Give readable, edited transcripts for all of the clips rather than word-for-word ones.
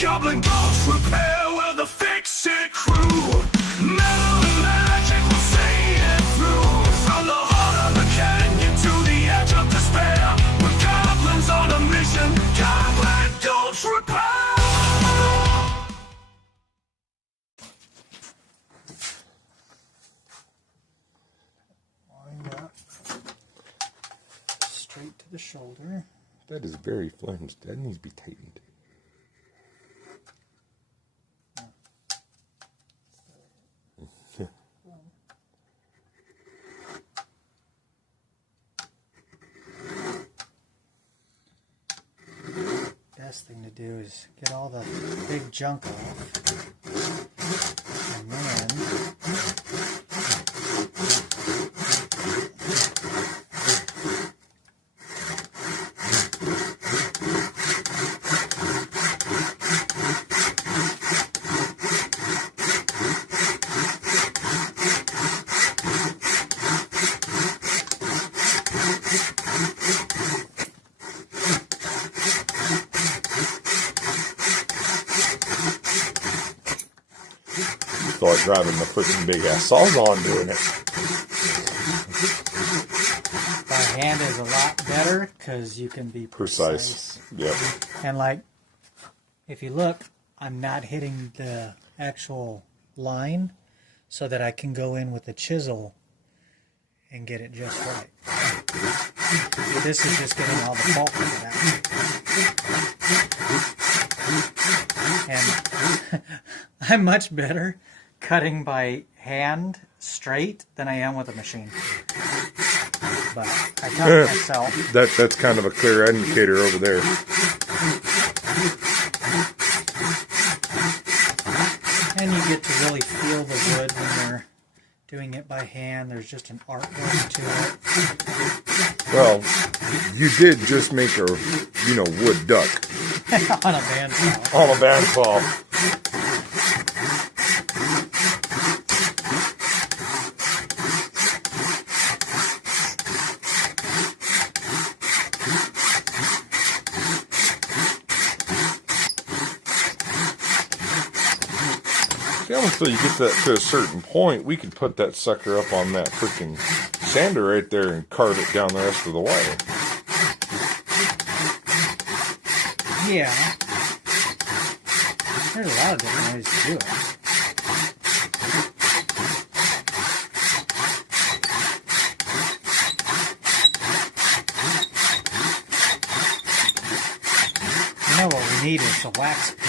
Goblin Ghost Repair with the Fix-It crew. Metal and magic will see it through. From the heart of the canyon to the edge of despair, with goblins on a mission, Goblin Ghost Repair. Line that straight to the shoulder. That is very flanged. That needs to be tightened. Best thing to do is get all the big junk off, and then Start driving the freaking big ass saws on doing it. by hand is a lot better because you can be precise. Yep. And like, if you look, I'm not hitting the actual line so that I can go in with a chisel and get it just right. This is just getting all the bulk of it out. And I'm much better cutting by hand straight than I am with a machine. But I taught myself. That's kind of a clear indicator over there. And you get to really feel the wood when you're doing it by hand. There's just an artwork to it. Well, you did just make a, wood duck. On a bandsaw. On a bandsaw. Until you get that to a certain point, we could put that sucker up on that freaking sander right there and cart it down the rest of the way. Yeah. There's a lot of different ways to do it. You know what we need is the wax pen.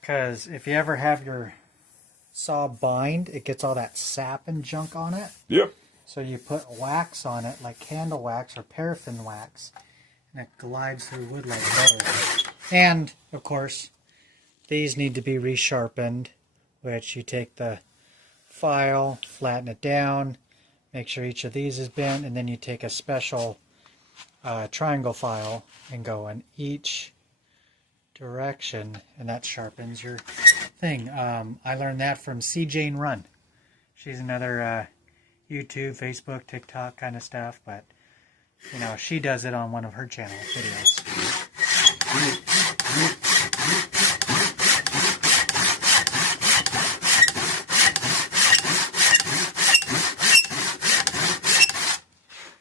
Because if you ever have your saw bind, it gets all that sap and junk on it. Yep. So you put wax on it, like candle wax or paraffin wax, and it glides through wood like butter. And, of course, these need to be resharpened, which you take the file, flatten it down, make sure each of these is bent, and then you take a special triangle file and go in each direction, and that sharpens your thing. I learned that from C. Jane Run. She's another YouTube, Facebook, TikTok kind of stuff, but she does it on one of her channel videos.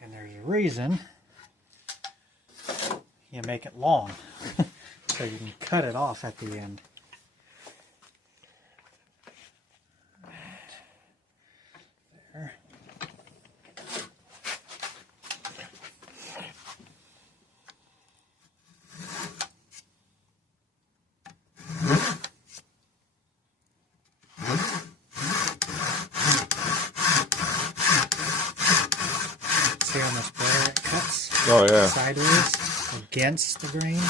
And there's a reason you make it long. So you can cut it off at the end. There. See how much better it cuts? Oh, yeah. Sideways against the grain.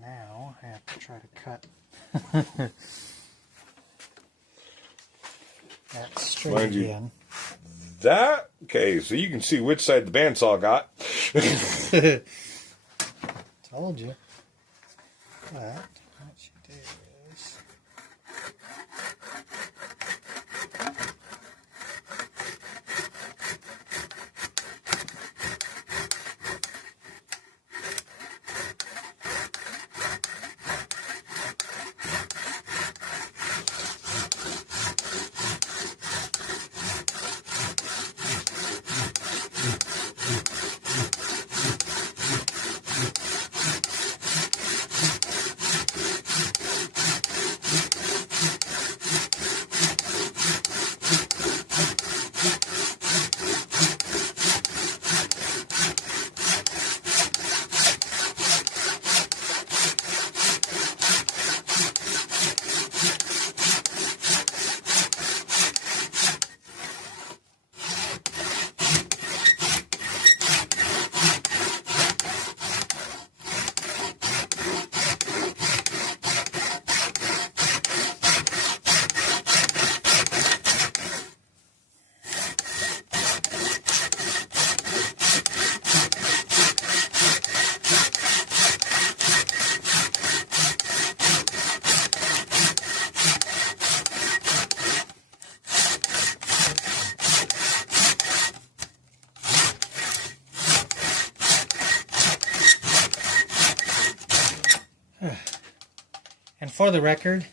Now I have to try to cut that straight again. Okay, so you can see which side the bandsaw got. Told you. But what you do is and for the record,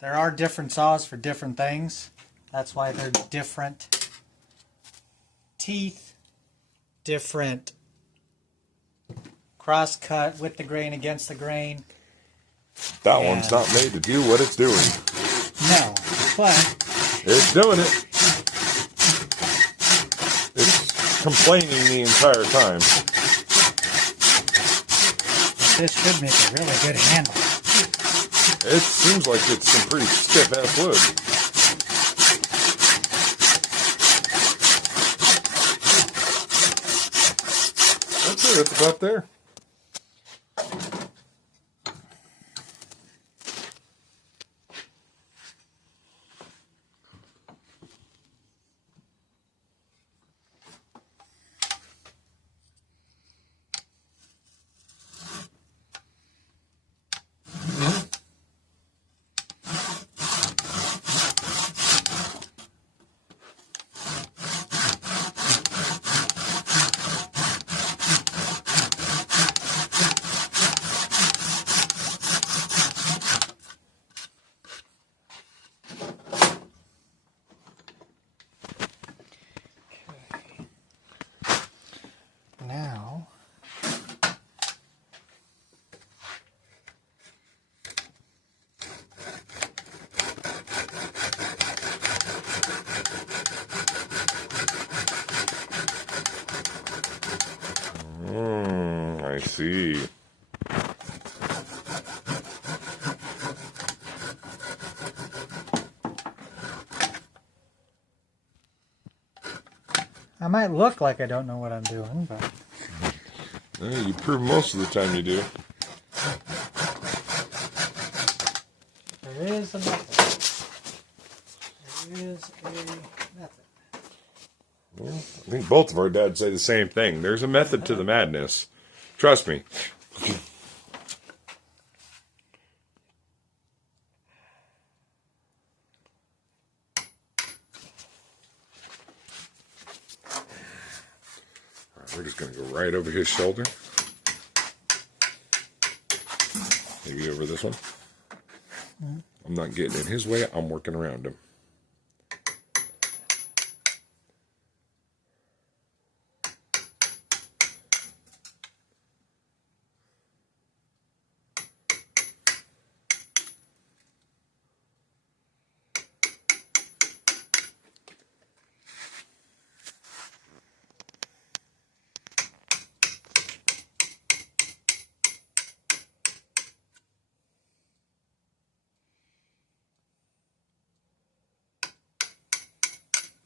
there are different saws for different things. That's why they're different teeth, different cross cut with the grain against the grain. That one's not made to do what it's doing. No, but It's doing it. It's complaining the entire time. this should make a really good handle. It seems like it's some pretty stiff-ass wood. That's it. It's about there. Now, I see. I might look like I don't know what I'm doing, but You prove most of the time you do. there is a method. There is a method. Well, I think both of our dads say the same thing. There's a method to the madness. Trust me. We're just going to go right over his shoulder. Maybe over this one. I'm not getting in his way. I'm working around him.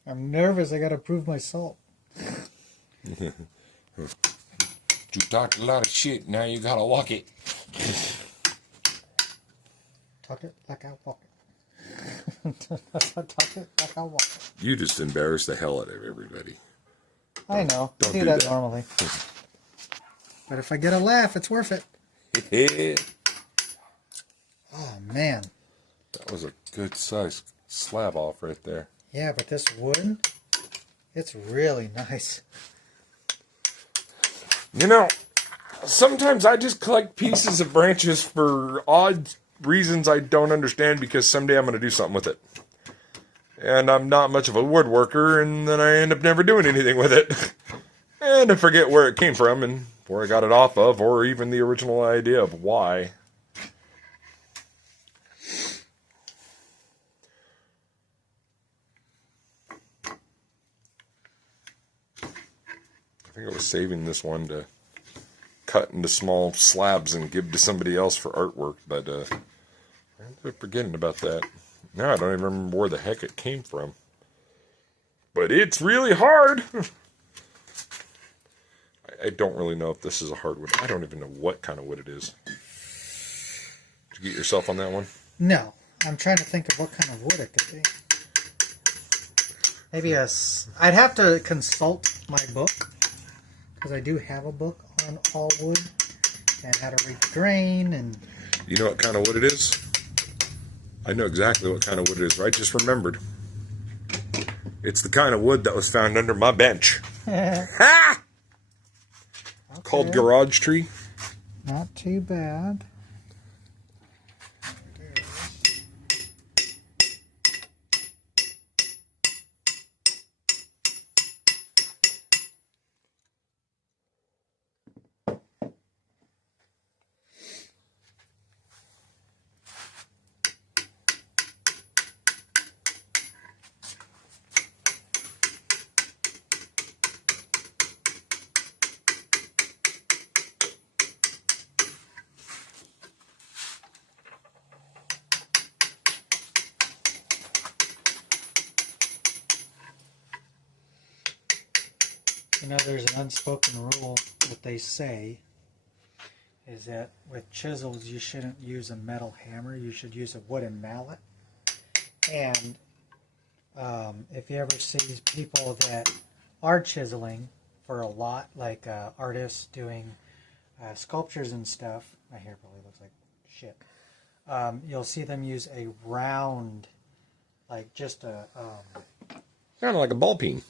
I'm nervous. I gotta prove my salt. You talked a lot of shit, now you gotta walk it. Talk it like I walk it. Talk it like I walk it. You just embarrassed the hell out of everybody. I know. I Don't do do that that. normally. But if I get a laugh, it's worth it. Oh, man. That was a good size slab off right there. Yeah, but this wood, it's really nice. You know, sometimes I just collect pieces of branches for odd reasons I don't understand because someday I'm going to do something with it. And I'm not much of a woodworker, and then I end up never doing anything with it. And I forget where it came from and where I got it off of, or even the original idea of why. I think I was saving this one to cut into small slabs and give to somebody else for artwork, but I ended up forgetting about that. Now I don't even remember where the heck it came from. But it's really hard! I don't really know if this is a hardwood. I don't even know what kind of wood it is. Did you get yourself on that one? No, I'm trying to think of what kind of wood it could be. Maybe I'd have to consult my book, because I do have a book on all wood and how to read the grain. And You know what kind of wood it is? I know exactly what kind of wood it is. I just remembered. It's the kind of wood that was found under my bench. Ha! Okay. Called garage tree. Not too bad. You know, there's an unspoken rule that they say is that with chisels you shouldn't use a metal hammer, you should use a wooden mallet. And if you ever see people that are chiseling for a lot, like artists doing sculptures and stuff, my hair probably looks like shit, you'll see them use a round, like just a... Kind of like a ball peen,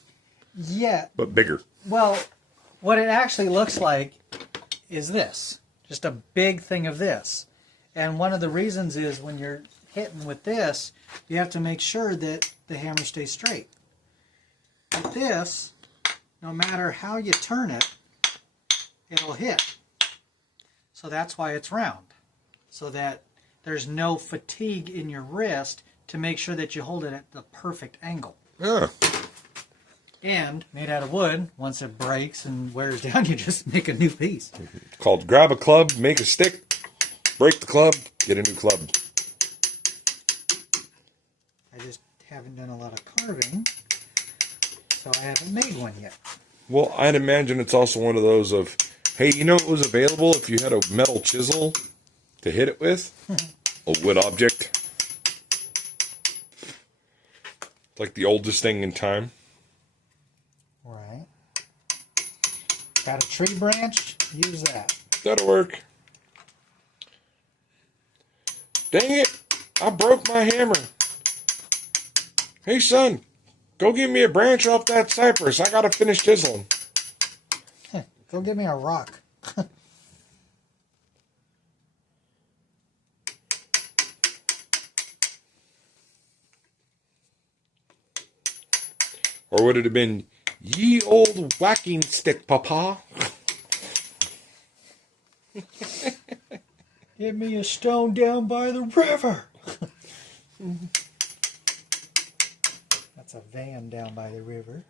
yeah, but bigger. well, what it actually looks like is this. Just a big thing of this. And one of the reasons is when you're hitting with this, you have to make sure that the hammer stays straight. With this, no matter how you turn it, it'll hit. So that's why it's round. So that there's no fatigue in your wrist to make sure that you hold it at the perfect angle. Yeah. And made out of wood, once it breaks and wears down, you just make a new piece. Called grab a club, make a stick, break the club, get a new club. I just haven't done a lot of carving, so I haven't made one yet. Well, I'd imagine it's also one of those of, hey, you know what was available if you had a metal chisel to hit it with? A wood object. It's like the oldest thing in time. Right. Got a tree branch? Use that. That'll work. Dang it! I broke my hammer. Hey, son, go give me a branch off that cypress. I gotta finish chiseling. Go get me a rock. Or would it have been, ye old whacking stick, papa? Get me a stone down by the river. That's a van down by the river.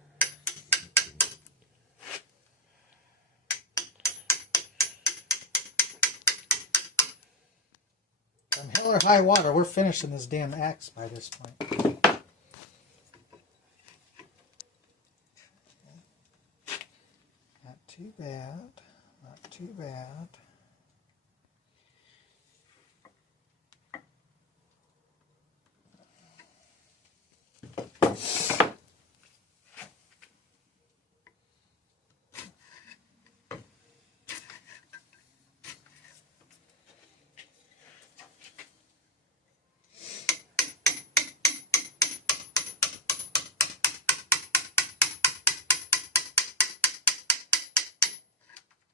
From hell or high water, we're finishing this damn axe by this point. Not too bad. Not too bad.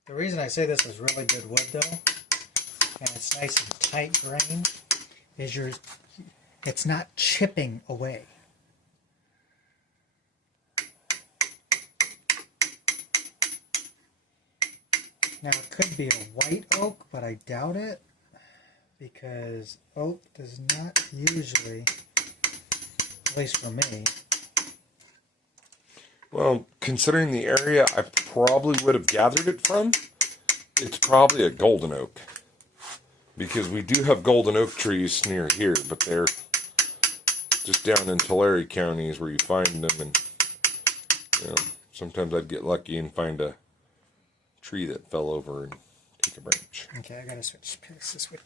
The reason I say this is really good wood though, and it's nice and tight grain, is it's not chipping away. Now it could be a white oak, but I doubt it, because oak does not usually, at least for me. Well, considering the area I probably would have gathered it from, it's probably a golden oak. Because we do have golden oak trees near here, but they're just down in Tulare counties where you find them, and sometimes I'd get lucky and find a tree that fell over and take a branch. Okay, I gotta switch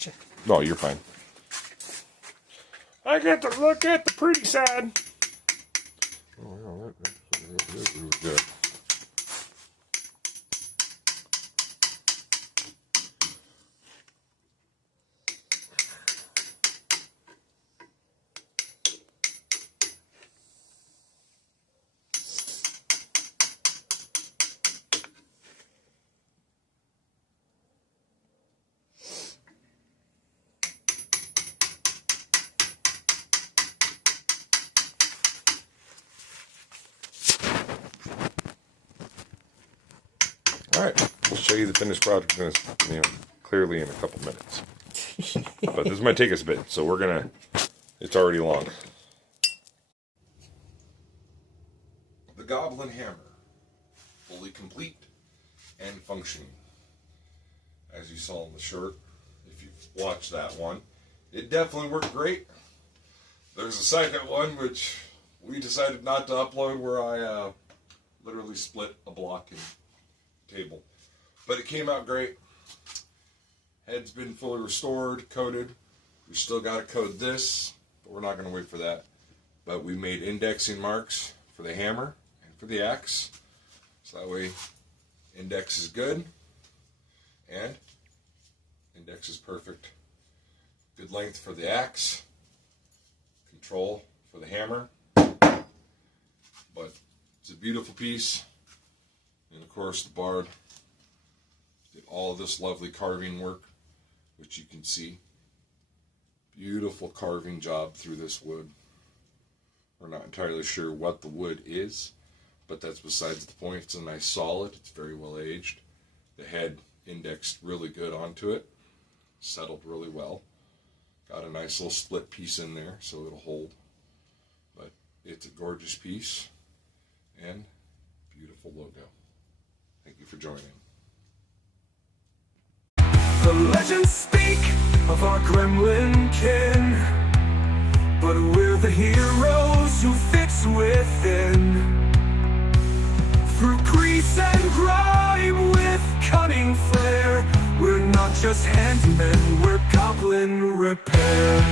it. No, you're fine. I get to look at the pretty side. Oh, yeah, that's really good. Alright, we'll show you the finished product clearly in a couple minutes. But this might take us a bit, so it's already long. The Goblin Hammer, fully complete and functioning. As you saw in the shirt, if you've watched that one, it definitely worked great. There's a second one which we decided not to upload, where I literally split a block in table, but it came out great. Head's been fully restored, coated. We still got to coat this, but we're not going to wait for that. But we made indexing marks for the hammer and for the axe, so that way index is good and index is perfect. Good length for the axe, control for the hammer, but it's a beautiful piece. And of course the bard did all of this lovely carving work, which you can see. Beautiful carving job through this wood. We're not entirely sure what the wood is, but that's besides the point. It's a nice solid. It's very well aged. The head indexed really good onto it. Settled really well. Got a nice little split piece in there so it'll hold. But it's a gorgeous piece and beautiful logo. Thank you for joining. The legends speak of our gremlin kin, but we're the heroes who fix within. Through grease and grime with cunning flair, we're not just handymen, we're goblin repair.